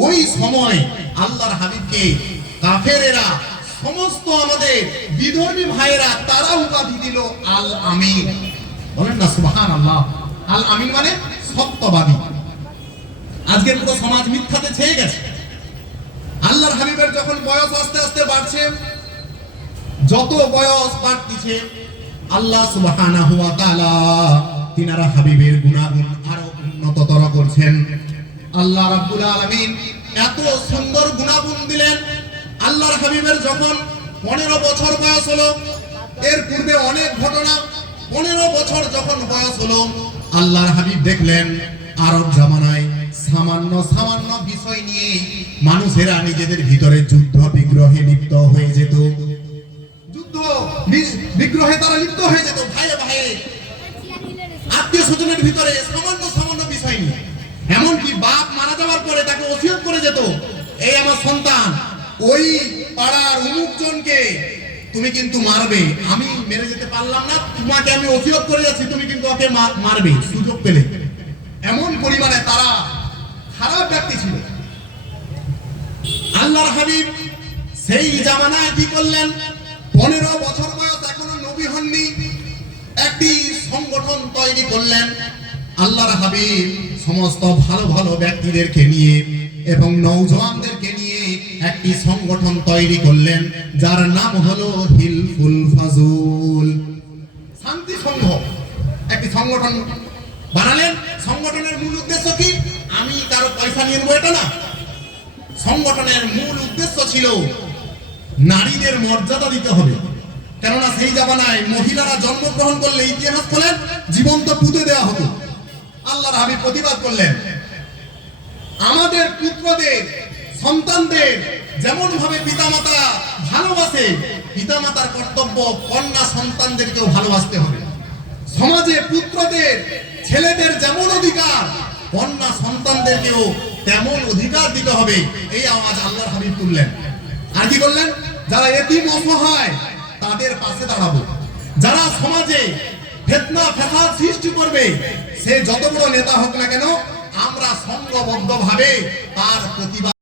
ওই সময় আল্লাহর হাবিবকে কাফেরেরা, সমস্ত আমাদের বিধর্মী ভাইয়েরা, তারা উপাধি দিল আল আমিন। বলেন না সুবহানাল্লাহ। আল আমিন মানে সত্যবাদী। আজকের পুরো সমাজ মিথ্যাতে ছেয়ে গেছে। আল্লাহর হাবিবের যখন বয়স আস্তে আস্তে বাড়ছে, যত বয়স বাড়তিছে, আল্লাহ সুবহানাহু ওয়া তাআলা তিনারা হাবিবের গুনাহগুণ আরো উন্নততর করছেন। আল্লাহ রাব্বুল আলামিন এত সুন্দর গুনাহগুণ দিলেন। আল্লাহর হাবিবের যখন 15 বছর বয়স হলো, এর পূর্বে অনেক ঘটনা, 15 বছর যখন বয়স হলো, আল্লাহর হাবিব দেখলেন আরব জামানায় সামান্য সামান্য বিষয় নিয়ে মানুষেরা নিজেদের ভিতরে যুদ্ধ বিগ্রহে লিপ্ত হয়ে যেত। যুদ্ধ বিগ্রহে তারা লিপ্ত হয়ে যেত, ভাইয়ে ভাইয়ে, আত্মীয় স্বজনের ভিতরে সামান্য সামান্য বিষয় নিয়ে। এমনকি বাপ মারা যাওয়ার পরে তাকে ওসিয়ত করে যেত, এই আমার সন্তান, ওই পাড়ার অমুক জনকে তুমি কিন্তু মারবে, আমি মেরে যেতে পারলাম না, তোমাকে আমি ওসিয়ত করে যাচ্ছি, তুমি কিন্তু ওকে মারবে সুযোগ পেলে। এমন পরিমাণে তারা খারাপ ব্যক্তি ছিল। আল্লাহর হাবিব সেই জামানায় কি করলেন, 15 বছর বয়স, এখনো নবী হননি, একটি সংগঠন তৈরি করলেন। আল্লাহর হাবিব সমস্ত ভালো ভালো ব্যক্তিদেরকে নিয়ে এবং নওজওয়ানদেরকে নিয়ে একটি সংগঠন তৈরি করলেন, যার নাম হলো হিলফুল ফাজুল, শান্তি সংঘ। একটি সংগঠন বানালেন। সংগঠনের মূল উদ্দেশ্য কি? আমি কারো পয়সা নিয়ে নেবো, এটা না। সংগঠনের মূল উদ্দেশ্য ছিল নারীদের মর্যাদা দিতে হবে। কেননা সেই জামানায় মহিলারা জন্মগ্রহণ করলে ইতিহাস খোলেন জীবন্ত পুঁতে দেওয়া হতো। আল্লাহর হাবিব প্রতিবাদ করলেন, আমাদের পুত্রদের, সন্তানদের যেমন ভাবে পিতামাতা ভালোবাসে, পিতামাতার কর্তব্য কন্যা সন্তানদেরকেও ভালোবাসতে হবে। সমাজে পুত্রদের, ছেলেদের যেমন অধিকার, কন্যা সন্তানদেরকেও তেমন অধিকার দিতে হবে। এই আওয়াজ আল্লাহর হাবিব তুললেন। আর কি বললেন? যারা এতিম অসহায় তাদের পাশে দাঁড়াবো। যারা সমাজে ফিতনা ফাসাদ সৃষ্টি করবে, সে যত বড় নেতা হোক না কেন, আমরা সংঘবদ্ধভাবে তার প্রতিবাদ